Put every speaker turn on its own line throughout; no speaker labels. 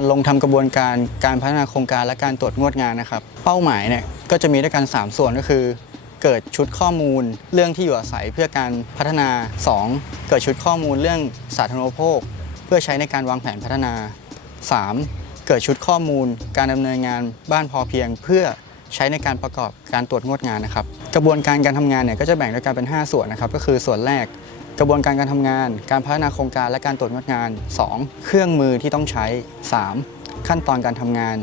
การลงทำกระบวนการการพัฒนาโครงการและการตรวจงวดงานนะครับ เป้าหมายเนี่ยก็จะมีด้วยกัน 3 ส่วนก็คือ เกิดชุดข้อมูล เรื่องที่อยู่อาศัยเพื่อการพัฒนา 2. เกิดชุดข้อมูลเรื่องสาธารณูปโภค เพื่อใช้ในการวางแผนพัฒนา 3. เกิดชุดข้อมูล การดำเนินงานบ้านพอเพียง เพื่อใช้ในการประกอบการตรวจงวดงานนะครับ กระบวนการการทำงานเนี่ยก็จะแบ่งด้วยกันเป็น 5 ส่วนนะครับ ก็คือส่วนแรก กระบวนการการทำงาน การพัฒนาโครงการและการตรวจงดงาน 2. เครื่องมือที่ต้องใช้ 3. ขั้นตอนการทำงาน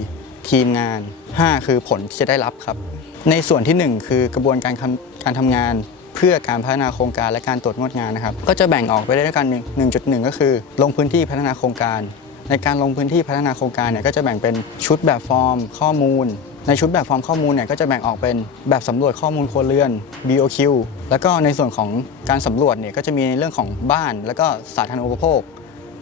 4. ทีมงาน 5 คือผลที่จะได้รับครับ ในส่วนทีหนึ่1 คือกระบวนการการทำงาน เพื่อการพัฒนาโครงการและการตรวจงดงานนะครับ ก็จะแบ่งออกไปได้ด้วยกันหนึ่ง1.1 ก็คือ ลงพื้นที่พัฒนาโครงการ ในการลงพื้นที่พัฒนาโครงการเนี่ยก็จะแบ่งเป็นชุดแบบฟอร์ม ข้อมูล ในชุดแบบฟอร์มข้อมูลเนี่ยก็จะแบ่งออกเป็นแบบสำรวจข้อมูลครัวเรือน BOQ แล้วก็ในส่วนของการสำรวจเนี่ยก็จะมีในเรื่องของบ้าน แล้วก็สาธารณูปโภค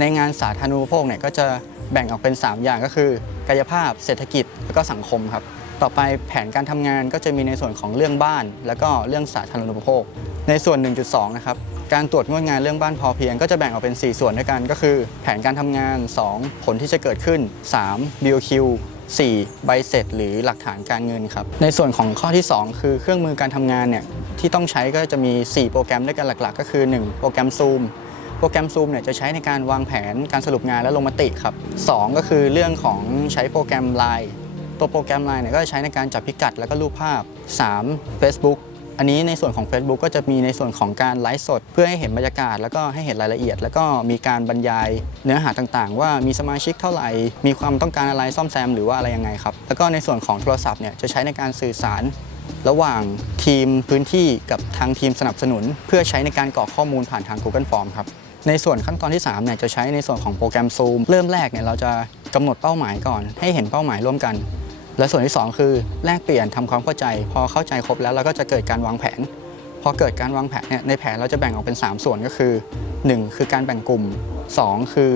ในงานสาธารณูปโภคเนี่ยก็จะแบ่งออกเป็น 3 อย่างก็คือ กายภาพ เศรษฐกิจ แล้วก็สังคมครับต่อไปแผนการทำงานก็จะมีในส่วนของเรื่องบ้าน แล้วก็เรื่องสาธารณูปโภค ในส่วน 1.2 นะครับการตรวจงวดงานเรื่องบ้านพอเพียงก็จะแบ่งออกเป็น 4 ส่วนด้วยกัน ก็คือ แผนการทำงาน 2 ผลที่จะเกิดขึ้น 3 BOQ 4 ใบเสร็จหรือหลักฐานการเงินครับ ในส่วนของข้อที่ 2 คือเครื่องมือการทำงานเนี่ยที่ต้องใช้ก็จะมี 4 โปรแกรมด้วยกันหลัก ๆ ก็คือ 1 โปรแกรม Zoom โปรแกรม Zoom เนี่ยจะใช้ในการวางแผนการสรุปงานและลงมติครับสองก็คือเรื่องของใช้โปรแกรม Line ตัวโปรแกรม Line เนี่ยก็จะใช้ในการจับพิกัดแล้วก็รูปภาพ 3. Facebook อันนี้ในส่วนของ Facebook ก็จะมีในส่วนของการไลฟ์สด เพื่อให้เห็นบรรยากาศ แล้วก็ให้เห็นรายละเอียด แล้วก็มีการบรรยายเนื้อหาต่างๆ ว่ามีสมาชิกเท่าไหร่ มีความต้องการอะไรซ่อมแซมหรือว่าอะไรยังไงครับ แล้วก็ในส่วนของโทรศัพท์เนี่ยจะใช้ในการสื่อสารระหว่างทีมพื้นที่กับทางทีมสนับสนุน เพื่อใช้ในการกรอกข้อมูลผ่านทาง Google Form ครับในส่วนขั้นตอนที่3เนี่ยจะใช้ในส่วนของโปรแกรม Zoom เริ่มแรกเนี่ยเราจะกำหนดเป้าหมายก่อน ให้เห็นเป้าหมายร่วมกัน และส่วนที่ 2 คือแลกเปลี่ยนทำความเข้าใจ พอเข้าใจครบแล้วเราก็จะเกิดการวางแผน พอเกิดการวางแผนเนี่ยในแผนเราจะแบ่งออกเป็น 3 ส่วนก็คือ 1 คือการแบ่งกลุ่ม 2 คือ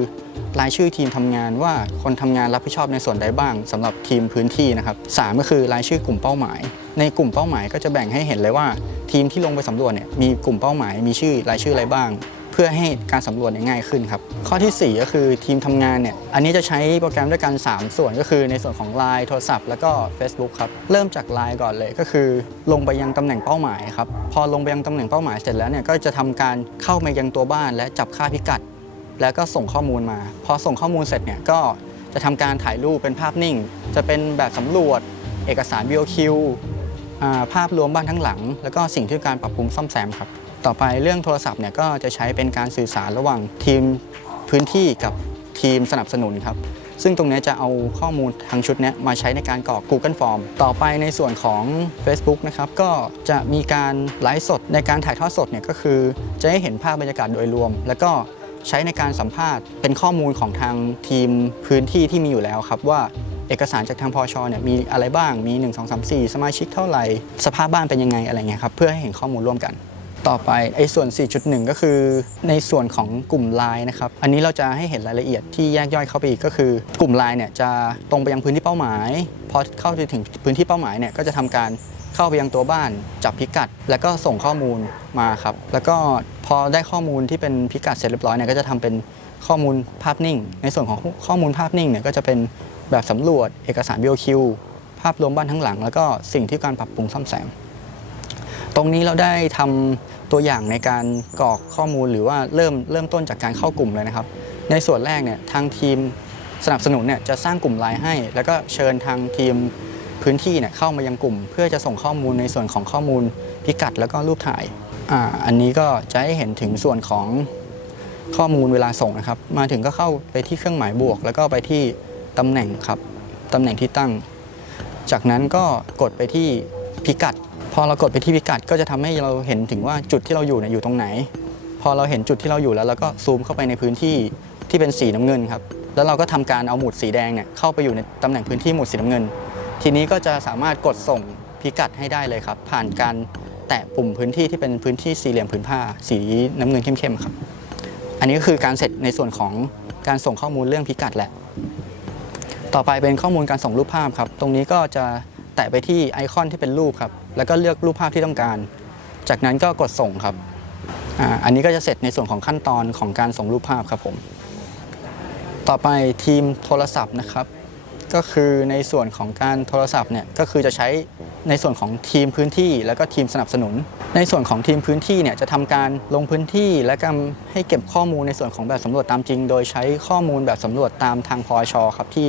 รายชื่อทีมทำงานว่าคนทำงานรับผิดชอบในส่วนใดบ้างสำหรับทีมพื้นที่นะครับสามก็คือรายชื่อกลุ่มเป้าหมาย ในกลุ่มเป้าหมายก็จะแบ่งให้เห็นเลยว่า ทีมที่ลงไปสำรวจเนี่ยมีกลุ่มเป้าหมาย มีชื่อรายชื่ออะไรบ้าง พื่อให้การสำรวจง่ายขึ้นครับ ข้อทีสี่ 4 ก็คือทีมทำงานเนี่ย อันนี้จะใช้โปรแกรมด้วยกัน 3 ส่วนก็คือในส่วนของ Line โทรศัพท์แล้วก็ Facebook ครับ เริ่มจาก Line ก่อนเลยก็คือ ลงไปยังตำแหน่งเป้าหมายครับ พอลงไปยังตำแหน่งเป้าหมายเสร็จแล้วเนี่ยก็จะทำการเข้ามายังตัวบ้านและจับค่าพิกัด แล้วก็ส่งข้อมูลมา พอส่งข้อมูลเสร็จเนี่ยก็จะทำการถ่ายรูปเป็นภาพนิ่ง จะเป็นแบบสำรวจ เอกสาร BOQ อ่าภาพรวมบ้านทั้งหลัง แล้วก็สิ่งที่การปรับปรุงซ่อมแซมครับ ต่อไปเรื่องโทรศัพท์เนี่ยก็จะใช้เป็นการสื่อสารระหว่างทีมพื้นที่กับทีมสนับสนุนครับซึ่งตรงนี้จะเอาข้อมูลทางชุดเนี้ยมาใช้ในการกรอก Google Form ต่อไปในส่วนของ Facebook นะครับก็จะมีการไลฟ์สดในการถ่ายทอดสดเนี่ยก็คือ จะให้เห็นภาพบรรยากาศโดยรวม แล้วก็ใช้ในการสัมภาษณ์เป็นข้อมูลของทางทีมพื้นที่ที่มีอยู่แล้วครับว่าเอกสารจากทางพอชเนี่ยมีอะไรบ้างมี 1 2 3 4 สมาชิกเท่าไหร่ สภาพบ้านเป็นยังไงอะไรเงี้ยครับเพื่อให้เห็นข้อมูลร่วมกัน ต่อไปไอ้ส่วน 4.1 ก็คือในส่วนของกลุ่มไลน์นะครับ อันนี้เราจะให้เห็นรายละเอียดที่แยกย่อยเข้าไปอีกก็คือกลุ่มไลน์เนี่ยจะตรงไปยังพื้นที่เป้าหมาย พอเข้าไปถึงพื้นที่เป้าหมายเนี่ยก็จะทำการเข้าไปยังตัวบ้านจับพิกัด แล้วก็ส่งข้อมูลมาครับ แล้วก็พอได้ข้อมูลที่เป็นพิกัดเสร็จเรียบร้อยเนี่ยก็จะทำเป็นข้อมูลภาพนิ่ง ในส่วนของข้อมูลภาพนิ่งเนี่ยก็จะเป็นแบบสำรวจเอกสาร BOQ ภาพรวมบ้านทั้งหลัง แล้วก็สิ่งที่การปรับปรุงซ่อมแซม ตรงนี้เราได้ทำตัวอย่างในการกรอกข้อมูลหรือว่าเริ่มเริ่มต้นจากการเข้ากลุ่มเลยนะครับ ในส่วนแรกเนี่ยทางทีมสนับสนุนเนี่ยจะสร้างกลุ่มไลน์ให้ แล้วก็เชิญทางทีมพื้นที่เนี่ยเข้ามายังกลุ่ม เพื่อจะส่งข้อมูลในส่วนของข้อมูลพิกัดแล้วก็รูปถ่ายอ่าอันนี้ก็จะให้เห็นถึงส่วนของข้อมูลเวลาส่งนะครับ มาถึงก็เข้าไปที่เครื่องหมายบวก แล้วก็ไปที่ตำแหน่งครับตำแหน่งที่ตั้ง จากนั้นก็กดไปที่พิกัด พอเรากดไปที่พิกัดก็จะทำให้เราเห็นถึงว่าจุดที่เราอยู่เนี่ยอยู่ตรงไหน พอเราเห็นจุดที่เราอยู่แล้วเราก็ซูมเข้าไปในพื้นที่ที่เป็นสีน้ำเงินครับแล้วเราก็ทำการเอาหมุดสีแดงเนี่ยเข้าไปอยู่ในตำแหน่งพื้นที่หมุดสีน้ำเงิน ทีนี้ก็จะสามารถกดส่งพิกัดให้ได้เลยครับ ผ่านการแตะปุ่มพื้นที่ที่เป็นพื้นที่สี่เหลี่ยมผืนผ้า สีน้ำเงินเข้มๆครับ อันนี้ก็คือการเสร็จในส่วนของการส่งข้อมูลเรื่องพิกัดแหละ ต่อไปเป็นข้อมูลการส่งรูปภาพครับ ตรงนี้ก็จะแตะไปที่ไอคอนที่เป็นรูปครับ แล้วก็เลือกรูปภาพที่ต้องการ จากนั้นก็กดส่งครับอ่าอันนี้ก็จะเสร็จในส่วนของขั้นตอนของการส่งรูปภาพครับผม ต่อไปทีมโทรศัพท์นะครับ ก็คือในส่วนของการโทรศัพท์เนี่ยก็คือจะใช้ในส่วนของทีมพื้นที่ แล้วก็ทีมสนับสนุน ในส่วนของทีมพื้นที่เนี่ยจะทำการลงพื้นที่และการให้เก็บข้อมูลในส่วนของแบบสำรวจตามจริง โดยใช้ข้อมูลแบบสำรวจตามทางพอชอครับที่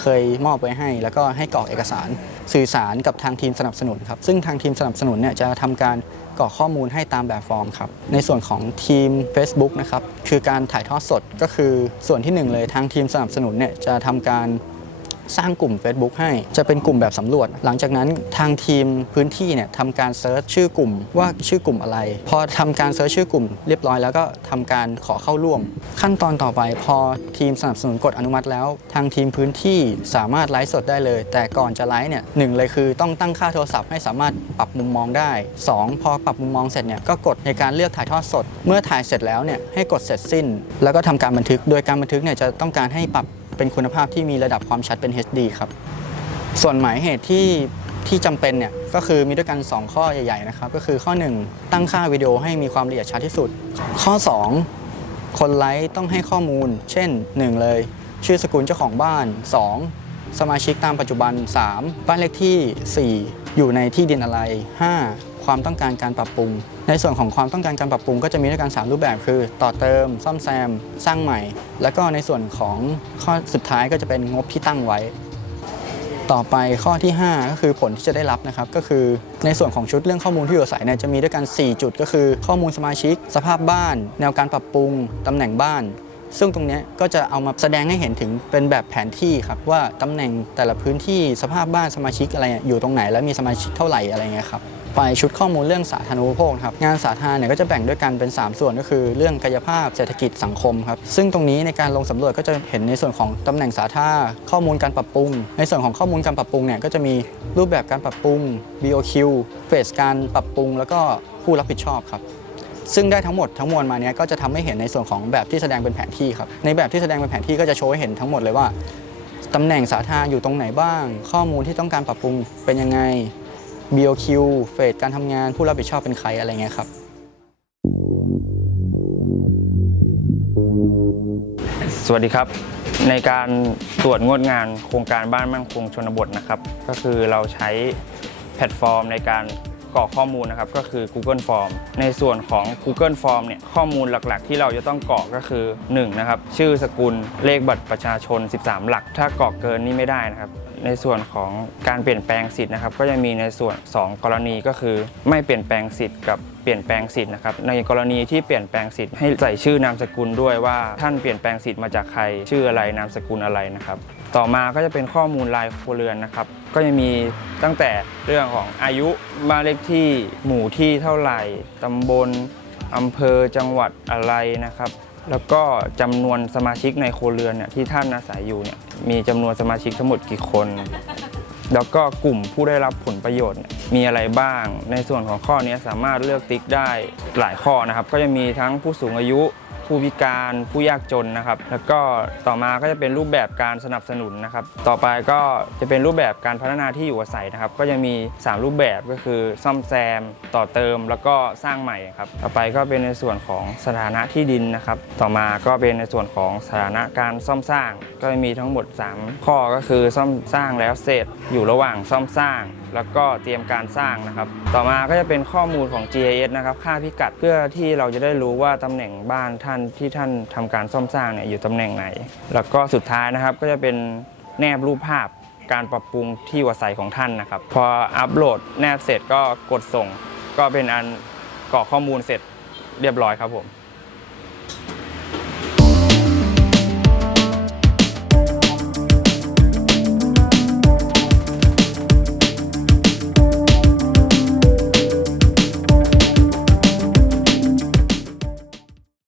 เคยมอบไว้ให้ แล้วก็ให้กรอกเอกสาร สื่อสารกับทางทีมสนับสนุนครับซึ่งทางทีมสนับสนุนเนี่ยจะทำการกรอกข้อมูลให้ตามแบบฟอร์มครับในส่วนของทีม Facebook นะครับคือการถ่ายทอดสดก็คือส่วนที่หนึ่งเลยทางทีมสนับสนุนเนี่ยจะทำการ สร้างกลุ่ม Facebook ให้ จะเป็นกลุ่มแบบสำรวจ หลังจากนั้นทางทีมพื้นที่เนี่ยทำการเซิร์ชชื่อกลุ่มว่าชื่อกลุ่มอะไร พอทำการเซิร์ชชื่อกลุ่มเรียบร้อยแล้วก็ทำการขอเข้าร่วม ขั้นตอนต่อไปพอทีมสนับสนุนกดอนุมัติแล้ว ทางทีมพื้นที่สามารถไลฟ์สดได้เลย แต่ก่อนจะไลฟ์เนี่ยหนึ่งเลยคือต้องตั้งค่าโทรศัพท์ให้สามารถปรับมุมมองได้สองพอปรับมุมมองเสร็จเนี่ยก็กดในการเลือกถ่ายทอดสด เมื่อถ่ายเสร็จแล้วเนี่ยให้กดเสร็จสิ้น แล้วก็ทำการบันทึก โดยการบันทึกเนี่ยจะต้องการให้ปรับ เป็นคุณภาพที่มีระดับความชัดเป็น HD ครับ ส่วนหมายเหตุที่ที่จำเป็นเนี่ยก็คือมีด้วยกัน 2 ข้อใหญ่ๆนะครับก็คือข้อ 1 ตั้งค่าวิดีโอให้มีความละเอียดชัดที่สุด ข้อ 2 คนไลฟ์ต้องให้ข้อมูล เช่น 1 เลย ชื่อสกุลเจ้าของบ้าน 2 สมาชิกตามปัจจุบัน 3 บ้านเลขที่ 4 อยู่ในที่ดินอะไร 5 ความต้องการการปรับปรุง ในส่วนของความต้องการการปรับปรุง ก็จะมีด้วยกัน 3 รูปแบบคือ ต่อเติม ซ่อมแซม สร้างใหม่ แล้วก็ในส่วนของข้อสุดท้ายก็จะเป็นงบที่ตั้งไว้ ต่อไปข้อที่ 5 ก็คือผลที่จะได้รับนะครับ ก็คือในส่วนของชุดเรื่องข้อมูลที่อยู่อาศัยเนี่ยจะมีด้วยกัน 4 จุด ก็คือ ข้อมูลสมาชิก สภาพบ้าน แนวการปรับปรุงตำแหน่งบ้านซึ่งตรงนี้ก็จะเอามาแสดงให้เห็นถึงเป็นแบบแผนที่ครับ ว่าตำแหน่งแต่ละพื้นที่สภาพบ้านสมาชิกอะไรอยู่ตรงไหน แล้วมีสมาชิกเท่าไหร่อะไรเงี้ยครับ ไปชุดข้อมูลเรื่องสาธารณูปโภคครับงานสาธารณเนี่ยก็จะแบ่งด้วยกันเป็น 3 ส่วนก็คือ เรื่องกายภาพเศรษฐกิจสังคมครับซึ่งตรงนี้ในการลงสำรวจก็จะเห็นในส่วนของตำแหน่งสาธารณข้อมูลการปรับปรุง ในส่วนของข้อมูลการปรับปรุงเนี่ยก็จะมีรูปแบบการปรับปรุง BOQ เฟสการปรับปรุง แล้วก็ผู้รับผิดชอบครับซึ่งได้ทั้งหมดทั้งมวลมาเนี้ยก็จะทำให้เห็นในส่วนของแบบที่แสดงเป็นแผนที่ครับในแบบที่แสดงเป็นแผนที่ก็จะโชว์ให้เห็นทั้งหมดเลยว่าตำแหน่งสาธารณอยู่ตรงไหนบ้าง ข้อมูลที่ต้องการปรับปรุงเป็นยังไง BOQ เฟสการทำงานผู้รับผิดชอบเป็นใครอะไรเงี้ยครับ
สวัสดีครับ ในการตรวจงวดงานโครงการบ้านมั่นคงชนบทนะครับ ก็คือเราใช้แพลตฟอร์มในการกรอกข้อมูลนะครับก็คือ Google Form ในส่วนของ Google Form เนี่ยข้อมูลหลักๆ ที่เราจะต้องกรอกก็คือ 1. นะครับชื่อสกุลเลขบัตรประชาชน 13 หลัก ถ้ากรอกเกินนี่ไม่ได้นะครับ ในส่วนของการเปลี่ยนแปลงสิทธิ์นะครับ ก็จะมีในส่วน 2 กรณีก็คือ ไม่เปลี่ยนแปลงสิทธิ์กับเปลี่ยนแปลงสิทธิ์นะครับ ในกรณีที่เปลี่ยนแปลงสิทธิ์ให้ใส่ชื่อนามสกุลด้วยว่าท่านเปลี่ยนแปลงสิทธิ์มาจากใครชื่ออะไรนามสกุลอะไรนะครับ ต่อมาก็จะเป็นข้อมูลรายครัวเรือนนะครับ ก็จะมีตั้งแต่เรื่องของอายุบ้านเลขที่หมู่ที่เท่าไหร่ตำบลอำเภอจังหวัดอะไรนะครับ แล้วก็จำนวนสมาชิกในโครเรือนเนี่ยที่ท่านอาศัยอยู่เนี่ยมีจำนวนสมาชิกทั้งหมดกี่คน แล้วก็กลุ่มผู้ได้รับผลประโยชน์มีอะไรบ้าง ในส่วนของข้อนี้สามารถเลือกติ๊กได้หลายข้อนะครับ ก็จะมีทั้งผู้สูงอายุ ผู้พิการผู้ยากจนนะครับ แล้วก็ต่อมาก็จะเป็นรูปแบบการสนับสนุนนะครับ ต่อไปก็จะเป็นรูปแบบการพัฒนาที่อยู่อาศัยนะครับ ก็จะมี 3 รูปแบบก็คือซ่อมแซม ต่อเติม แล้วก็สร้างใหม่ครับ ต่อไปก็เป็นในส่วนของสถานะที่ดินนะครับ ต่อมาก็เป็นในส่วนของสถานะการซ่อมสร้าง ก็จะมีทั้งหมด 3 ข้อก็คือซ่อมสร้างแล้วเสร็จอยู่ระหว่างซ่อมสร้าง แล้วก็เตรียมการสร้างนะครับ ต่อมาก็จะเป็นข้อมูลของ GIS นะครับ ค่าพิกัดเพื่อที่เราจะได้รู้ว่าตำแหน่งบ้านท่านที่ท่านทำการซ่อมสร้างเนี่ยอยู่ตำแหน่งไหน แล้วก็สุดท้ายนะครับก็จะเป็นแนบรูปภาพการปรับปรุงที่อยู่อาศัยของท่านนะครับ พออัปโหลดแนบเสร็จก็กดส่ง ก็เป็นอันกรอกข้อมูลเสร็จเรียบร้อยครับผม